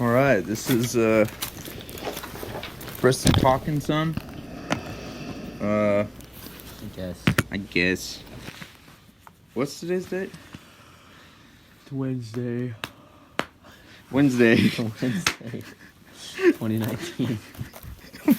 All right, this is Briston talking, son. I guess. What's today's date? It's Wednesday. Wednesday. 2019.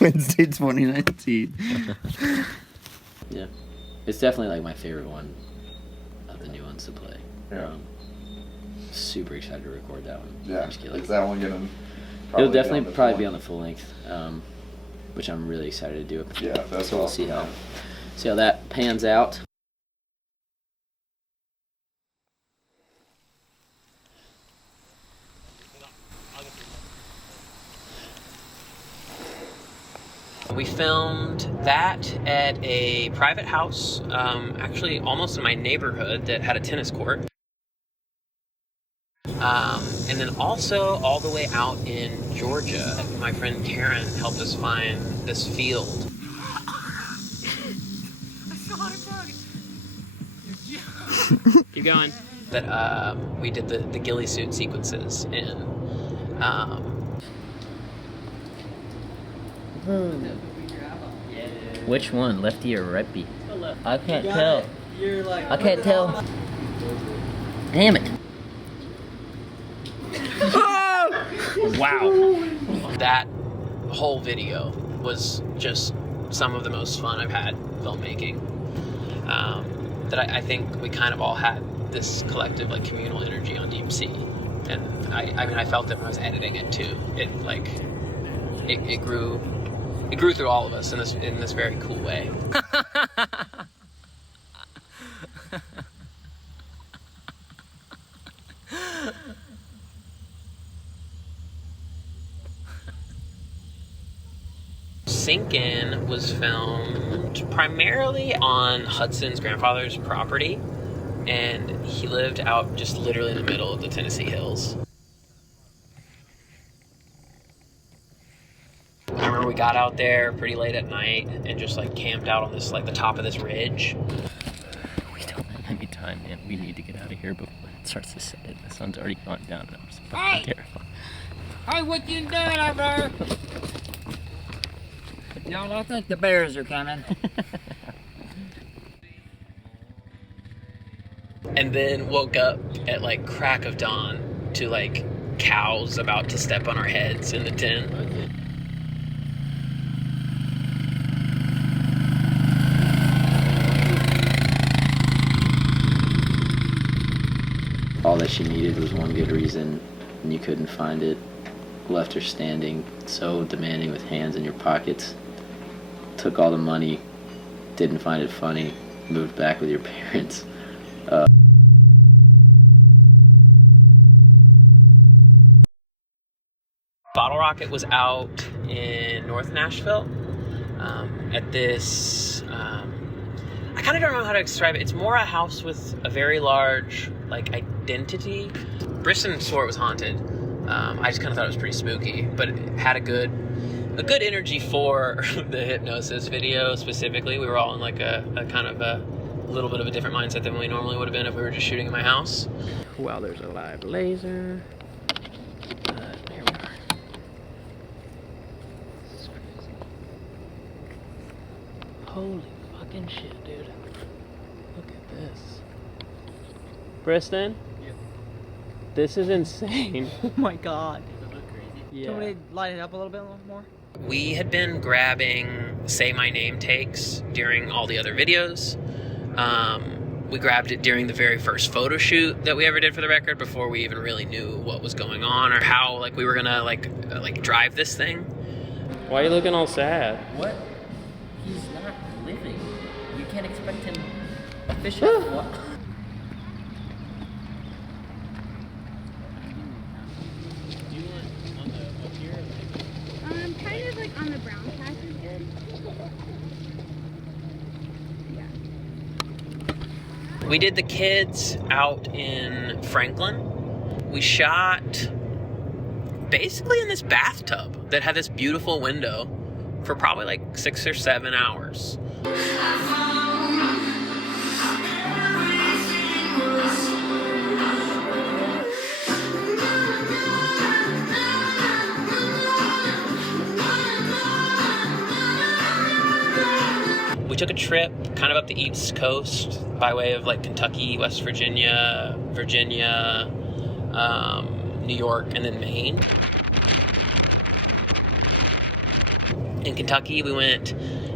Wednesday 2019. Yeah. It's definitely like my favorite one of the new ones to play. Yeah. Super excited to record that one. Yeah. Is that one gonna? It'll definitely probably be on the full length, which I'm really excited to do. Yeah, that's so we'll awesome. see how that pans out. We filmed that at a private house, actually almost in my neighborhood that had a tennis court. And then also all the way out in Georgia, my friend Karen helped us find this field. Keep going. That we did the ghillie suit sequences in. Which one, lefty or righty? I can't tell. I can't tell. Damn it. Wow. That whole video was just some of the most fun I've had filmmaking. That I think we kind of all had this collective like communal energy on Deep Sea. And I mean I felt it when I was editing it too. It grew through all of us in this very cool way. Sink In was filmed primarily on Hudson's grandfather's property, and he lived out just literally in the middle of the Tennessee hills. I remember we got out there pretty late at night and just like camped out on this like the top of this ridge. We don't have any time, man. We need to get out of here before it starts to set. The sun's already gone down and I'm just fucking terrified. Hey, what you doing out there? Y'all, I think the bears are coming. And then woke up at like crack of dawn to like cows about to step on our heads in the tent. All that she needed was one good reason, and you couldn't find it. Left her standing, so demanding with hands in your pockets. Took all the money, didn't find it funny, moved back with your parents. Bottle Rocket was out in North Nashville at this, I kind of don't know how to describe it. It's more a house with a very large, like, identity. Briston swore it was haunted. I just kind of thought it was pretty spooky, but it had a good energy for the hypnosis video specifically. We were all in like a kind of a little bit of a different mindset than we normally would have been if we were just shooting in my house. Wow, there's a live laser. Here we are. This is crazy. Holy fucking shit, dude. Look at this. Briston? Yeah. This is insane. Oh my god. Does it look crazy? Yeah. Can we light it up a little bit more? We had been grabbing Say My Name takes during all the other videos. We grabbed it during the very first photo shoot that we ever did for the record before we even really knew what was going on or how like we were gonna like drive this thing. Why are you looking all sad? What? He's not living. You can't expect him a fish out of water. Kind of like on the brown patch is good. Yeah. We did the kids out in Franklin. We shot basically in this bathtub that had this beautiful window for probably like 6 or 7 hours. took a trip kind of up the East Coast by way of like Kentucky, West Virginia, New York, and then Maine. In Kentucky, we went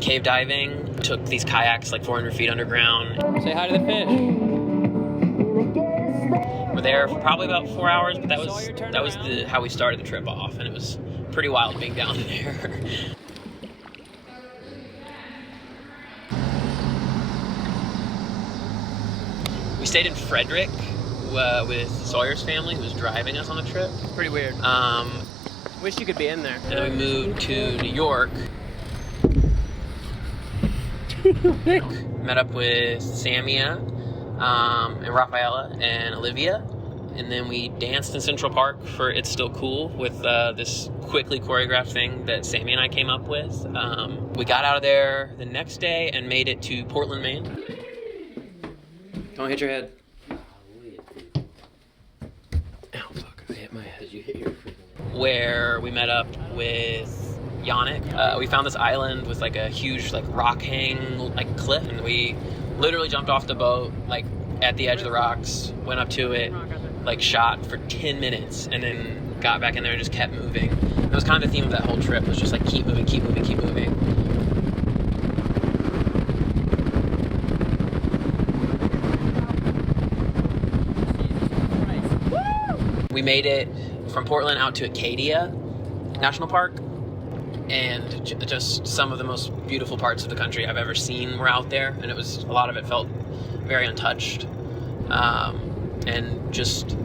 cave diving, took these kayaks like 400 feet underground. Say hi to the fish. We're there for probably about 4 hours, but that was Sawyer, how we started the trip off, and it was pretty wild being down there. We stayed in Frederick with Sawyer's family, who was driving us on the trip. Pretty weird. Wish you could be in there. And then we moved to New York. Met up with Samia and Rafaela and Olivia. And then we danced in Central Park for It's Still Cool with this quickly choreographed thing that Sammy and I came up with. We got out of there the next day and made it to Portland, Maine. Don't hit your head. Ow, fuck, I hit my head. Did you hit your freaking head? Where we met up with Yannick. We found this island with like a huge like rock hang like cliff, and we literally jumped off the boat like at the edge of the rocks, went up to it, like shot for 10 minutes, and then got back in there and just kept moving. It was kind of the theme of that whole trip, was just like keep moving, keep moving, keep moving. We made it from Portland out to Acadia National Park, and just some of the most beautiful parts of the country I've ever seen were out there, and a lot of it felt very untouched, and just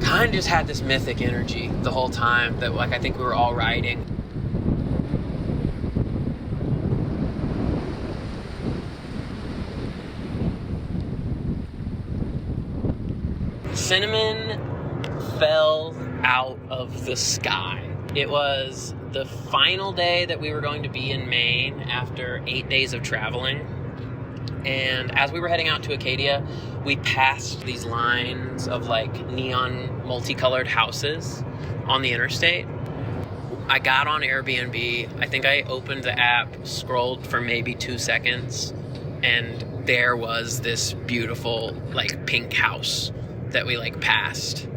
kind of just had this mythic energy the whole time that like I think we were all riding. Cinnamon fell out of the sky. It was the final day that we were going to be in Maine after 8 days of traveling. And as we were heading out to Acadia, we passed these lines of like neon multicolored houses on the interstate. I got on Airbnb. I think I opened the app, scrolled for maybe 2 seconds, and there was this beautiful like pink house that we like passed.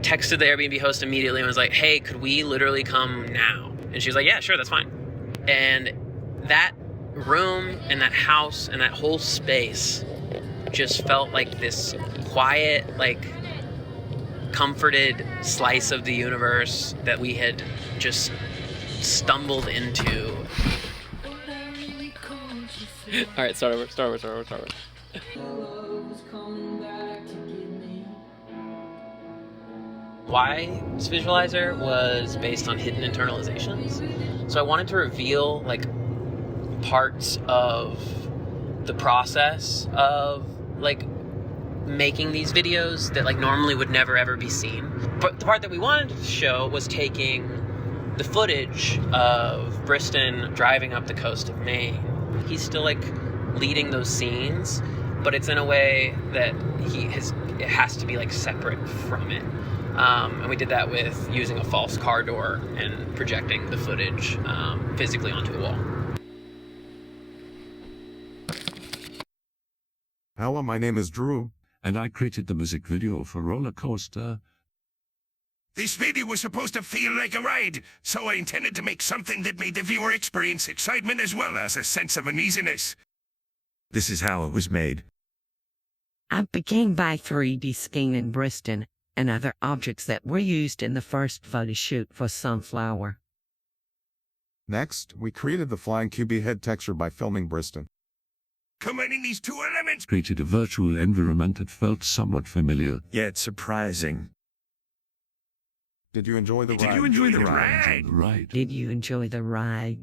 Texted the Airbnb host immediately and was like, hey, could we literally come now? And she was like, yeah, sure, that's fine. And that room and that house and that whole space just felt like this quiet, like comforted slice of the universe that we had just stumbled into. All right, start over. Why this visualizer was based on hidden internalizations. So I wanted to reveal like parts of the process of like making these videos that like normally would never ever be seen. But the part that we wanted to show was taking the footage of Briston driving up the coast of Maine. He's still like leading those scenes, but it's in a way that it has to be like separate from it. And we did that with using a false car door and projecting the footage physically onto a wall. Hello, my name is Drew. And I created the music video for Roller Coaster. This video was supposed to feel like a ride, so I intended to make something that made the viewer experience excitement as well as a sense of uneasiness. This is how it was made. I began by 3D scanning Briston and other objects that were used in the first photo shoot for Sunflower. Next, we created the flying QB head texture by filming Briston. Combining these two elements Created a virtual environment that felt somewhat familiar. yet surprising. Did you enjoy the ride? Did you enjoy the I ride? enjoyed the ride. Did you enjoy the ride?